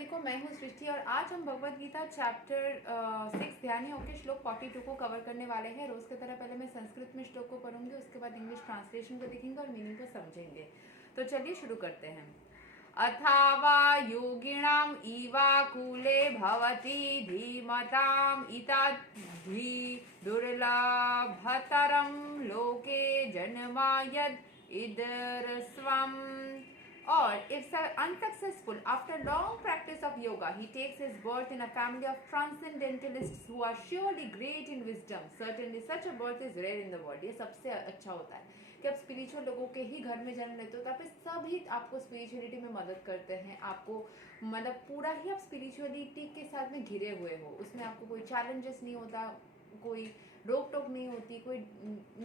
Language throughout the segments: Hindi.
सभी को, मैं हूँ सृष्टि और आज हम भगवत गीता चैप्टर 6 ध्यान योग के श्लोक 42 को कवर करने वाले हैं। रोज की तरह पहले मैं संस्कृत में श्लोक को पढ़ूंगी, उसके बाद इंग्लिश ट्रांसलेशन को देखेंगे और मीनिंग को समझेंगे। तो चलिए शुरू करते हैं। अथावा योगिणाम इवाकुले भवति धीमताम इताद्धि दुर्लभतरम लोके जन्मायद इदरस्वम. Or, if unsuccessful after long practice of yoga, he takes his birth in a family of transcendentalists who are surely great in wisdom. Certainly, such a birth is rare in the world. ये सबसे अच्छा होता है कि आप स्पिरिचुअल लोगों के ही घर में जन्म लेते हो, तो सभी आपको स्पिरिचुअलिटी में मदद करते हैं। आपको मतलब पूरा ही आप स्पिरिचुअलिटी के साथ में घिरे हुए हो, उसमें आपको कोई चैलेंजेस नहीं होता, कोई रोक टोक नहीं होती, कोई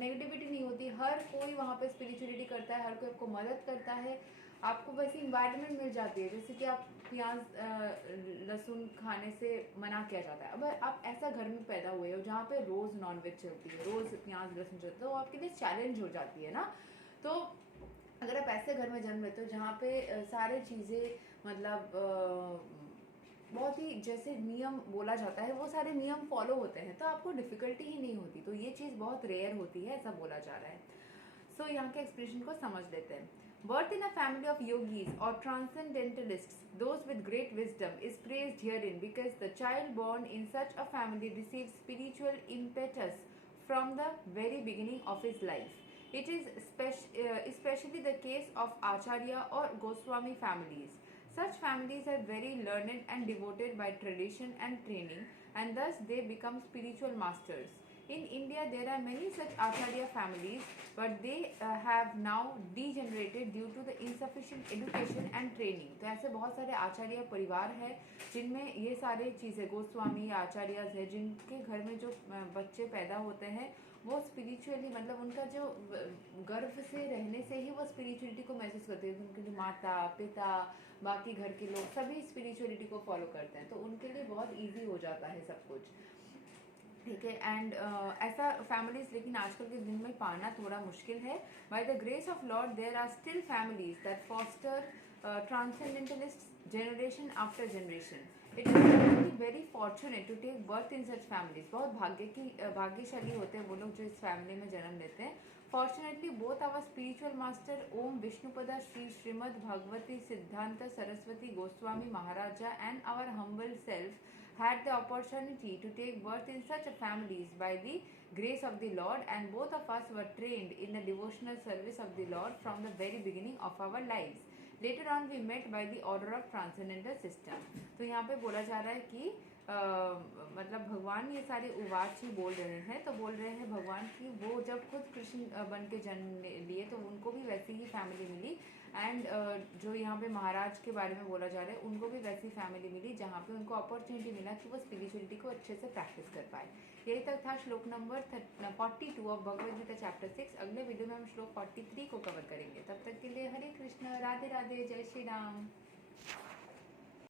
नेगेटिविटी नहीं होती। हर कोई वहाँ पे स्पिरिचुअलिटी करता है, हर कोई आपको मदद करता है। आपको वैसी इन्वायरमेंट मिल जाती है जैसे कि आप प्याज लहसुन खाने से मना किया जाता है। अब आप ऐसा घर में पैदा हुए हो जहाँ पे रोज़ नॉनवेज चलती है, रोज़ प्याज लहसुन चलता है, तो आपके लिए चैलेंज हो जाती है ना। तो अगर आप ऐसे घर में जन्म लेते हो जहाँ पे सारे चीज़ें मतलब बहुत ही जैसे नियम बोला जाता है वो सारे नियम फॉलो होते हैं, तो आपको डिफ़िकल्टी ही नहीं होती। तो ये चीज़ बहुत रेयर होती है, ऐसा बोला जा रहा है। सो यहाँ के एक्सप्रेशन को समझ लेते हैं। Birth in a family of yogis or transcendentalists, those with great wisdom, is praised herein because the child born in such a family receives spiritual impetus from the very beginning of his life. It is especially the case of Acharya or Goswami families. Such families are very learned and devoted by tradition and training, and thus they become spiritual masters. In India, there are many such Acharya families, but they have now degenerated due to the insufficient education and training. तो ऐसे बहुत सारे आचार्य परिवार हैं जिनमें ये सारे चीज़ें गोस्वामी आचार्यज है, जिनके घर में जो बच्चे पैदा होते हैं वो स्पिरिचुअली मतलब उनका जो गर्भ से रहने से ही वो स्पिरिचुअलिटी को महसूस करते हैं। उनके जो माता पिता बाकी घर के लोग सभी स्पिरिचुअलिटी को फॉलो करते हैं, तो उनके लिए बहुत ईजी हो जाता है सब कुछ, ठीक है। एंड ऐसा फैमिलीज लेकिन आजकल के दिन में पाना थोड़ा मुश्किल है। By the grace of lord there are still families that foster transcendentalist generation after generation. It is very fortunate to take birth in such families. बहुत भाग्यशाली होते हैं वो लोग जो इस फैमिली में जन्म लेते हैं. Fortunately both our spiritual master Om Vishnupada Shri Srimad Bhagavati Siddhanta Saraswati Goswami Maharaja and our humble self had the opportunity to take birth in such a families by the grace of the Lord, and both of us were trained in the devotional service of the Lord from the very beginning of our lives. Later on we met by the order of transcendental system. तो यहाँ पे बोला जा रहा है कि मतलब भगवान ये सारे उवाच ही बोल रहे हैं, तो बोल रहे हैं भगवान की वो जब खुद कृष्ण बन के जन्म लिए तो उनको भी वैसी ही फैमिली मिली, एंड जो यहाँ पे महाराज के बारे में बोला जा रहा है उनको भी वैसी फैमिली मिली जहाँ पे उनको अपॉर्चुनिटी मिला कि वो स्पिरिचुअलिटी को अच्छे से प्रैक्टिस कर पाए। यही तक था श्लोक number 42 of Bhagavad Gita chapter 6। अगले वीडियो में हम श्लोक 43 को कवर करेंगे। तब तक के लिए हरे कृष्ण, राधे राधे, जय श्री राम।